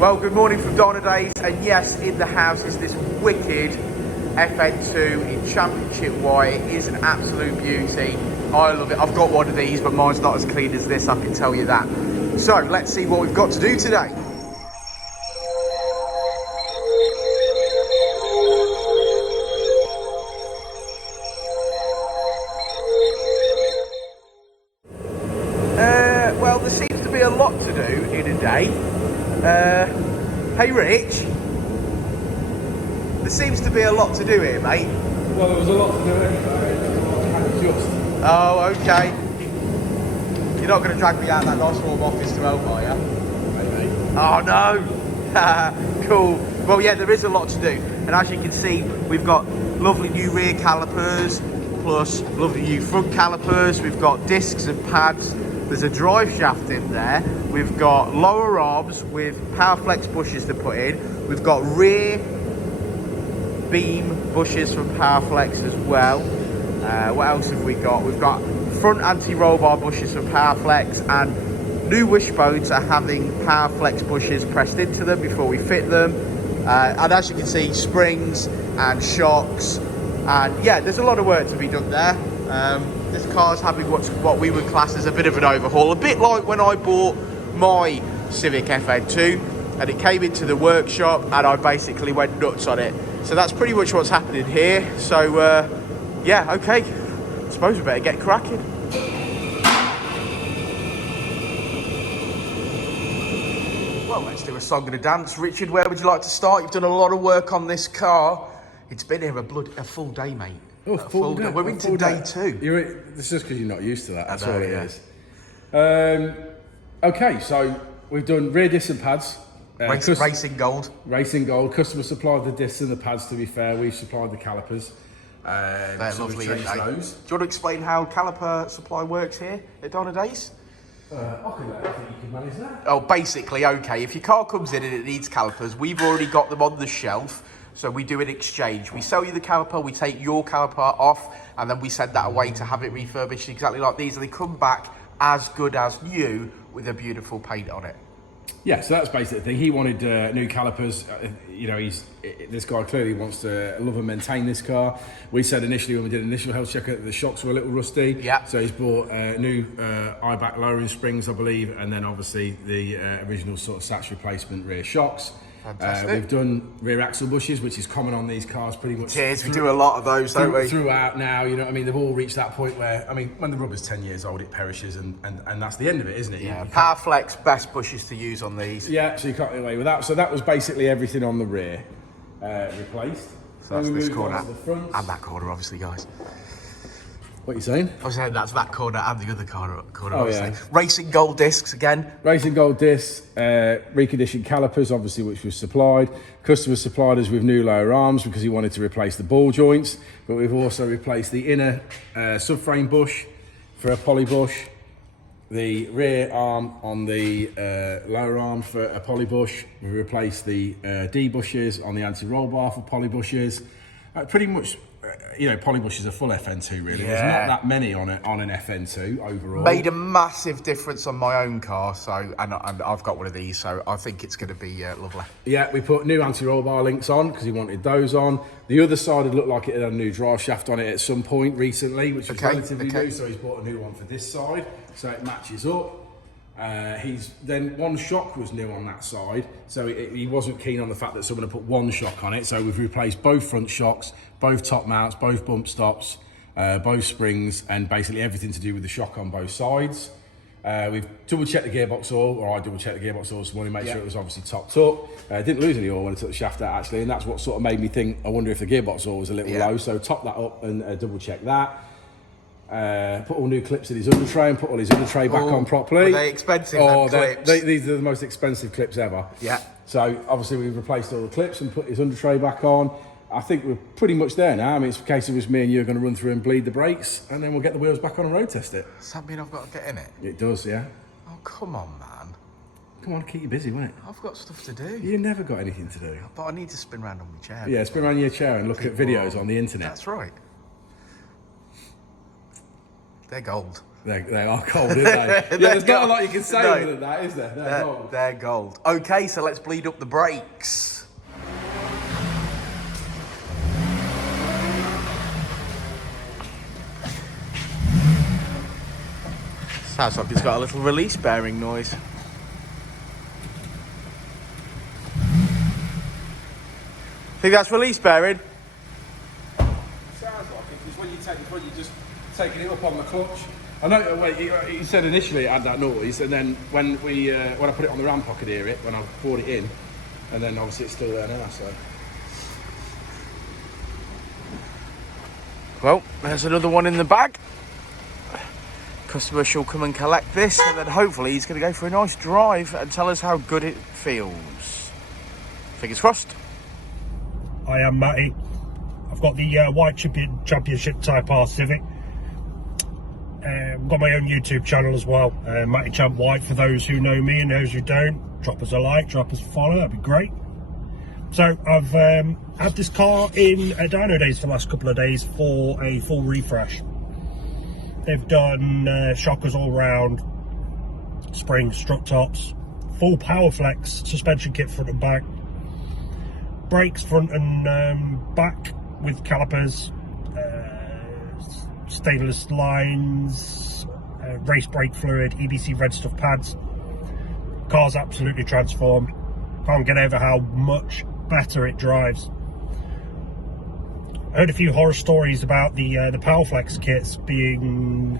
Well, good morning from Dynodaze, and yes, in the house is this wicked FN2 in championship white. It is an absolute beauty. I love it. I've got one of these, but mine's not as clean as this, I can tell you that. So let's see what we've got to do today. Well, there seems to be a lot to do in a day. Hey Rich, there seems to be a lot to do here, mate. Well, there was a lot to do anyway. Oh, okay. You're not going to drag me out of that nice warm office to help, are you? Maybe. Oh no! Cool. Well, yeah, there is a lot to do, and as you can see, we've got lovely new rear calipers, plus lovely new front calipers. We've got discs and pads. There's a drive shaft in there. We've got lower arms with power flex bushes to put in. We've got rear beam bushes from power flex as well. What else have we got? We've got front anti-roll bar bushes from power flex, and new wishbones are having power flex bushes pressed into them before we fit them. And as you can see, springs and shocks, and yeah, there's a lot of work to be done there. This car's having what we would class as a bit of an overhaul, a bit like when I bought my Civic Fn2 and it came into the workshop and I basically went nuts on it. So that's pretty much what's happening here. So yeah, okay, I suppose we better get cracking. Well, let's do a song and a dance. Richard, where would you like to start? You've done a lot of work on this car. It's been here a full day, mate. Oh, full day. We're into day two. This is just because you're not used to that. That's all it is. is. Okay, so we've done rear discs and pads. Racing gold. Racing gold. Customer supplied the discs and the pads, to be fair. We've supplied the calipers. They're so lovely, we've changed aren't they? those. Do you want to explain how caliper supply works here at Dynodaze? I think you can manage that. Oh, basically, okay. If your car comes in and it needs calipers, we've already got them on the shelf. So we do an exchange. We sell you the caliper, we take your caliper off, and then we send that away to have it refurbished exactly like these. And they come back as good as new with a beautiful paint on it. Yeah, so that's basically the thing. He wanted new calipers. You know, this guy clearly wants to love and maintain this car. We said initially when we did an initial health check that the shocks were a little rusty. Yeah. So he's bought new eye-back lowering springs, I believe, and then obviously the original sort of satch replacement rear shocks. Fantastic. We've done rear axle bushes, which is common on these cars pretty much. Cheers, we do a lot of those, don't we? Throughout now, you know what I mean? They've all reached that point where, I mean, when the rubber's 10 years old, it perishes, and that's the end of it, isn't it? Yeah, power flex, best bushes to use on these. Yeah, so you can't get away with that. So that was basically everything on the rear replaced. So that's this corner, and that corner, obviously, guys. What are you saying? I was saying that's that corner and the other corner oh, obviously. Yeah. Racing gold discs again. Racing gold discs, reconditioned calipers, obviously, which was supplied. Customer supplied us with new lower arms because he wanted to replace the ball joints, but we've also replaced the inner subframe bush for a poly bush, the rear arm on the lower arm for a poly bush. We replaced the D bushes on the anti-roll bar for poly bushes. Pretty much, you know, poly bushes are full FN2 really. Yeah. There's not that many on an FN2 overall. Made a massive difference on my own car, so and I've got one of these, so I think it's going to be lovely. Yeah, we put new anti-roll bar links on because he wanted those on. The other side had looked like it had a new drive shaft on it at some point recently, which was relatively new, so he's bought a new one for this side, so it matches up. Then one shock was new on that side, so he wasn't keen on the fact that someone had put one shock on it, so we've replaced both front shocks, both top mounts, both bump stops, both springs, and basically everything to do with the shock on both sides. We've double checked the gearbox oil, or I double checked the gearbox oil this morning, make sure it was obviously topped up. Didn't lose any oil when I took the shaft out actually, and that's what sort of made me think, I wonder if the gearbox oil was a little low, so top that up and double check that. Put all new clips in his under tray and put all his under tray back on properly. Are they expensive, clips? These are the most expensive clips ever. Yeah. So obviously we've replaced all the clips and put his under tray back on. I think we're pretty much there now. I mean, it's a case of us, me and you are going to run through and bleed the brakes, and then we'll get the wheels back on and road test it. Does that mean I've got to get in it? It does, yeah. Oh, come on, man. Come on, keep you busy, won't it? I've got stuff to do. You never got anything to do. But I need to spin around on my chair. Yeah, spin around your chair and look at videos on the internet. That's right. They're gold. They are cold, aren't they? Yeah, there's not a lot you can say other than that, is there? They're gold. They're gold. Okay, so let's bleed up the brakes. Sounds like it's got a little release bearing noise. Think that's release bearing? Sounds like it, because when you just taking it up on the clutch. I know. Wait, he said initially it had that noise, and then when I put it on the ramp, I could hear it when I brought it in, and then obviously it's still there now. So. Well, there's another one in the bag. Customer shall come and collect this, and then hopefully he's going to go for a nice drive and tell us how good it feels. Fingers crossed. I am Matty. I've got the White Championship TypeR Civic. I've got my own YouTube channel as well, Matty Champ White, for those who know me and those who don't. Drop us a like, drop us a follow, that'd be great. So I've had this car in Dynodaze for the last couple of days for a full refresh. They've done shockers all round, springs, strut tops, full power flex suspension kit front and back, brakes front and back with calipers, stainless lines, race brake fluid, EBC red stuff pads. Car's absolutely transformed. Can't get over how much better it drives. I heard a few horror stories about the Powerflex kits being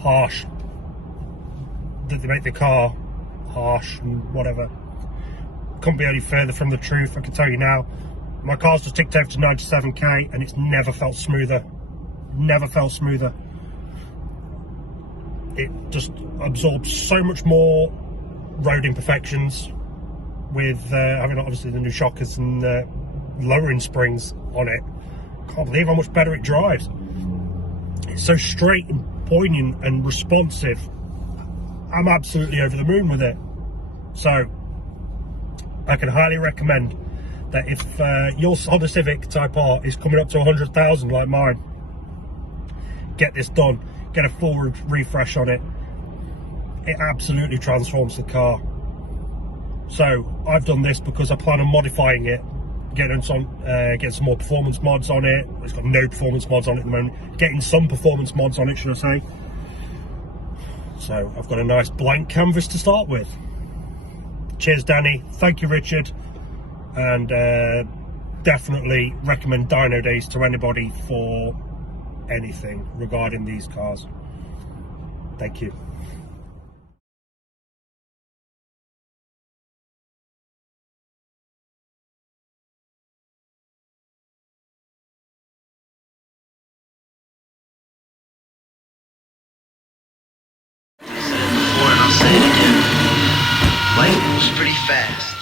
harsh, that they make the car harsh and whatever. Couldn't be any further from the truth. I can tell you now, my car's just ticked over to 97k and it's never felt smoother. Never felt smoother. It just absorbs so much more road imperfections with having obviously the new shockers and lowering springs on it. Can't believe how much better it drives. It's so straight and poignant and responsive. I'm absolutely over the moon with it. So I can highly recommend that if your Honda Civic TypeR is coming up to 100,000 like mine, get this done. Get a full refresh on it. It absolutely transforms the car. So I've done this because I plan on modifying it, getting some more performance mods on it. It's got no performance mods on it at the moment. Getting some performance mods on it, should I say. So I've got a nice blank canvas to start with. Cheers, Danny. Thank you, Richard. And definitely recommend Dynodaze to anybody for anything regarding these cars. Thank you. Before and I'll say it again. Life moves pretty fast.